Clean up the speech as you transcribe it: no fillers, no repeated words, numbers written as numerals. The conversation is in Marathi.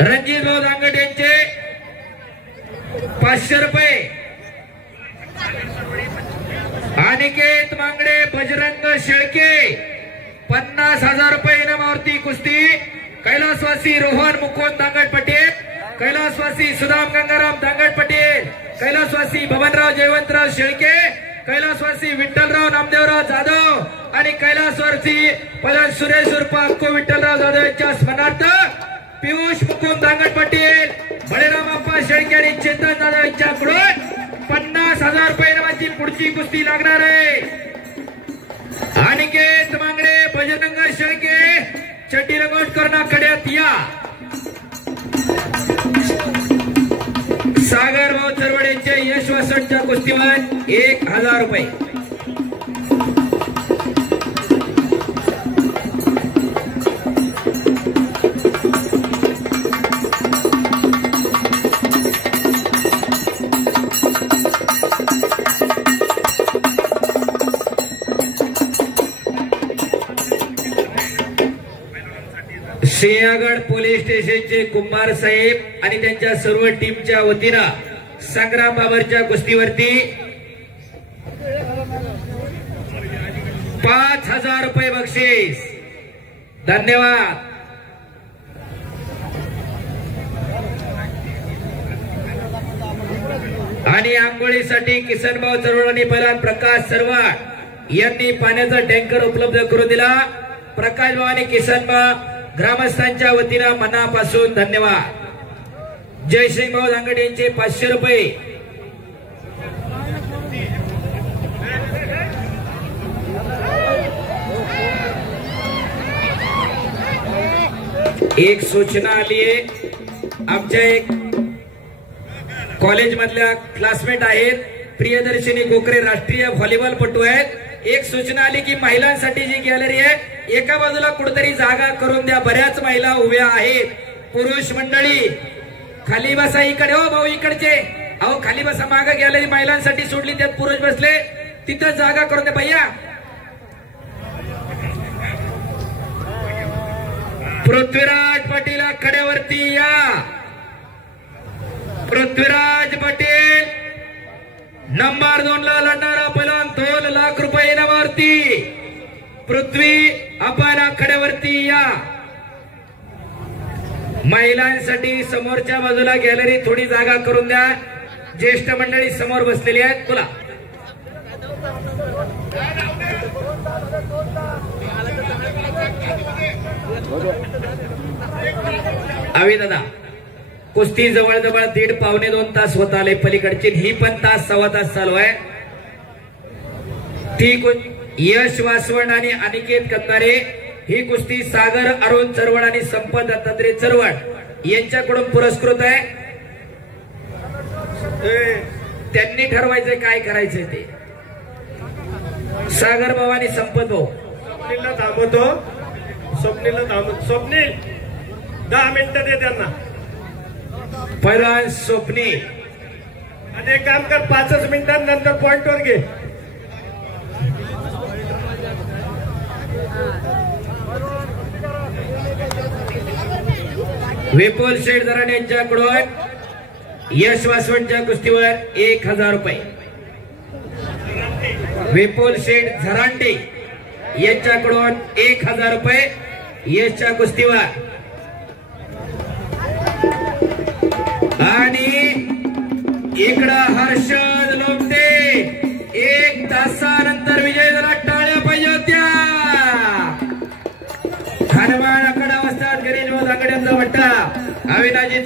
रणजित भाऊ दांगट यांचे 500 रुपये। अनिकेत मांगडे बजरंग शेळके 50,000 रुपये इनामावरती कुस्ती। कैलासवासी रोहन मुकुंद दांगट पटेल, कैलासवासी सुदाम गंगाराम दांगट पटेल, कैलासवासी बबनराव जयवंतराव शेळके, कैलासवासी विठ्ठलराव नामदेवराव जाधव आणि कैलासवासी पदन सुरेश उर्फ अक्को विठ्ठलराव जाधव यांच्या स्मरणार्थ पियुष मुकुंद दांगट पटेल, बळीराम अप्पा शेळके आणि चेतन जाधव यांच्याकडून 50,000 रुपये इनामाची पुढची कुस्ती लागणार आहे। अनिकेत मांगडे बजरंग शेळके चड्डी रंगवट करणा कड्यात या। सागर भाऊ चरवड यांचे यश वासनच्या कुस्तीवर 1,000 रुपये। सिंहगड पोलीस स्टेशनचे कुंभार साहेब आणि त्यांच्या सर्व टीमच्या वतीनं संग्राम बाबरच्या कुस्तीवरती 5,000 रुपये बक्षीस। धन्यवाद। आणि आंघोळीसाठी किसनभाऊ चरवड आणि पैलवान प्रकाश सरवाड यांनी पाण्याचा टँकर उपलब्ध करून दिला। प्रकाश भाऊ आणि किसनभाऊ ग्रामस्थांच्या वतीनं मनापासून धन्यवाद। जयसिंग भाऊ दांगट यांचे 500 रुपये। एक सूचना आली आहे, आमच्या एक कॉलेज मधल्या क्लासमेट आहेत प्रियदर्शिनी गोखरे, राष्ट्रीय व्हॉलीबॉलपटू आहेत। एक सूचना आली की महिलांसाठी जी गॅलरी आहे एका बाजूला कुठेतरी जागा करून द्या, बऱ्याच महिला उभ्या आहेत। पुरुष मंडळी खाली बसा, इकडे हो भाऊ इकडचे, अहो खाली बसा, मागे गॅलरी महिलांसाठी सोडली, त्यात पुरुष बसले, तिथं जागा करून द्या भैया। पृथ्वीराज पाटील आखाड्यावरती या। पृथ्वीराज पाटील नंबर 2 ला लढणारा पैलवान 2 लाख रुपये इनामावरती। पृथ्वी आपण आखाड्यावरती या। महिलांसाठी समोरच्या बाजूला गॅलरी थोडी जागा करून द्या, ज्येष्ठ मंडळी समोर बसलेली आहेत। बोला आवी दादा, कुस्ती जवळजवळ 1.5 पावणे 2 तास होत आले पलीकडची, ही पण तास सव्वा तास चालू आहे। ठीक, यश वासवण आणि अनिकेत कन्नारे ही कुस्ती सागर अरुण चरवड आणि संपत दत्तात्रय चरवड यांच्याकडून पुरस्कृत आहे। त्यांनी ठरवायचंय काय करायचंय ते। सागर भाऊ आणि संपत भाऊ स्वप्नीलला थांबवतो, स्वप्नील 10 मिनिटं दे त्यांना। पैलवान स्वप्नील आणि एक काम कर, 5 मिनिटांनंतर पॉइंटवर घे। विपुल शेठ झरांडे यांच्याकडून यश वासवणच्या कुस्तीवर 1,000 रुपये। विपुल शेठ झरांडे यांच्याकडून 1,000 रुपये यशच्या कुस्तीवर। आणि इकडं हर्षद लोमटे 1 तासानंतर विजय झाला, टाळ्या पाहिजे होत्या। हनुमान आखाडा वस्ताद गणेश भाऊ दांगट यांचा वाटा अविनाजी